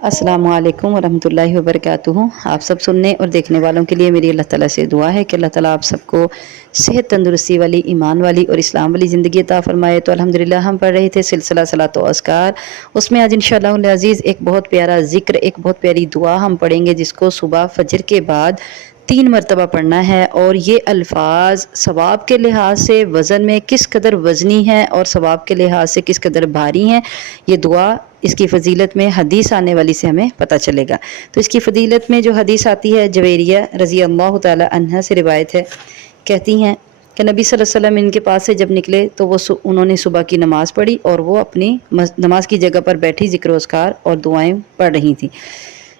अस्सलामु अलैकुम वरहमतुल्लाहि वबरकातुहू। आप सब सुनने और देखने वालों के लिए मेरी अल्लाह ताला से दुआ है कि अल्लाह ताला आप सबको सेहत, तंदुरुस्ती वाली, ईमान वाली और इस्लाम वाली ज़िंदगी अता फ़रमाए। तो अल्हम्दुलिल्लाह हम पढ़ रहे थे सिलसिला सलात व अस्कार। उसमें आज इंशाअल्लाह अज़ीज़ एक बहुत प्यारा ज़िक्र, एक बहुत प्यारी दुआ हम पढ़ेंगे, जिसको सुबह फजर के बाद 3 मरतबा पढ़ना है। और ये अल्फाज सवाब के लिहाज से वज़न में किस कदर वज़नी है और सवाब के लिहाज से किस कदर भारी हैं, ये दुआ इसकी फ़जीलत में हदीस आने वाली से हमें पता चलेगा। तो इसकी फ़जीलत में जो हदीस आती है, जवेरिया रज़ी अल्लाह ताला अन्हा से रिवायत है, कहती हैं कि नबी सल्लल्लाहु अलैहि वसल्लम इनके पास से जब निकले तो उन्होंने सुबह की नमाज़ पढ़ी और वो अपनी नमाज की जगह पर बैठी ज़िक्र अस्कार और दुआएं पढ़ रही थी,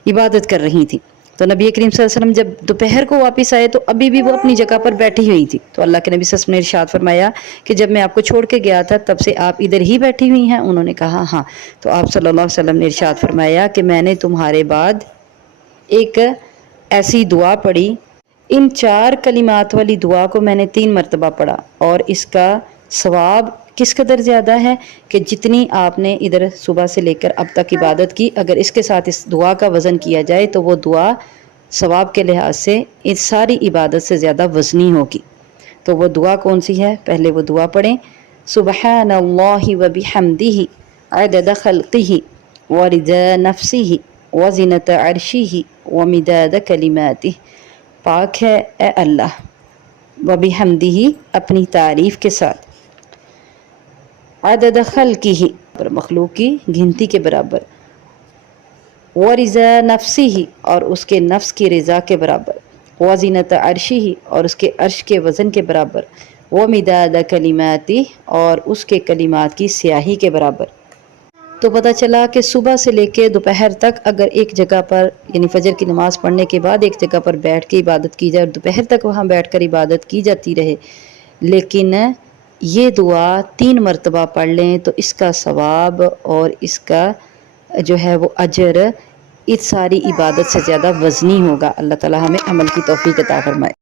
इबादत कर रही थी। तो नबी करीम सल्लल्लाहु अलैहि वसल्लम जब दोपहर को वापस आए तो अभी भी वो अपनी जगह पर बैठी हुई थी। तो अल्लाह के नबी सल्लल्लाहु अलैहि वसल्लम ने इरशाद फरमाया कि जब मैं आपको छोड़ के गया था तब से आप इधर ही बैठी हुई हैं? उन्होंने कहा हाँ। तो आप सल्लल्लाहु अलैहि वसल्लम ने इरशाद फरमाया कि मैंने तुम्हारे बाद एक ऐसी दुआ पढ़ी, इन 4 कलिमात वाली दुआ को मैंने 3 मरतबा पढ़ा और इसका सवाब किस कदर ज़्यादा है कि जितनी आपने इधर सुबह से लेकर अब तक इबादत की, अगर इसके साथ इस दुआ का वज़न किया जाए तो वो दुआ सवाब के लिहाज से इस सारी इबादत से ज़्यादा वज़नी होगी। तो वो दुआ कौन सी है? पहले वो दुआ पढ़ें, सुबहानल्लाहि व बिहम्दिही अदद खल्क़िही व रिज़ा नफ्सिही व ज़ीनत अर्शिही व मिदाद कलिमातिही। पाक है ए अल्लाह, व बिहम्दिही अपनी तारीफ़ के साथ, अदद खल्क़िही पर मखलूक की गिनती के बराबर, व रिज़ा नफ्सिही और उसके नफ्स की रिज़ा के बराबर, व ज़ीनत अर्शिही और उसके अर्श के वज़न के बराबर, व मिदाद कलिमाती और उसके कलिमात की स्याही के बराबर। तो पता चला कि सुबह से लेकर दोपहर तक अगर एक जगह पर यानी फ़जर की नमाज़ पढ़ने के बाद एक जगह पर बैठ के इबादत की जाए और दोपहर तक वहाँ बैठकर इबादत की जाती रहे, लेकिन ये दुआ 3 मरतबा पढ़ लें तो इसका सवाब और इसका जो है वो अजर इस सारी इबादत से ज़्यादा वज़नी होगा। अल्लाह ताला हमें अमल की तौफ़ीक़ अता फ़रमाए।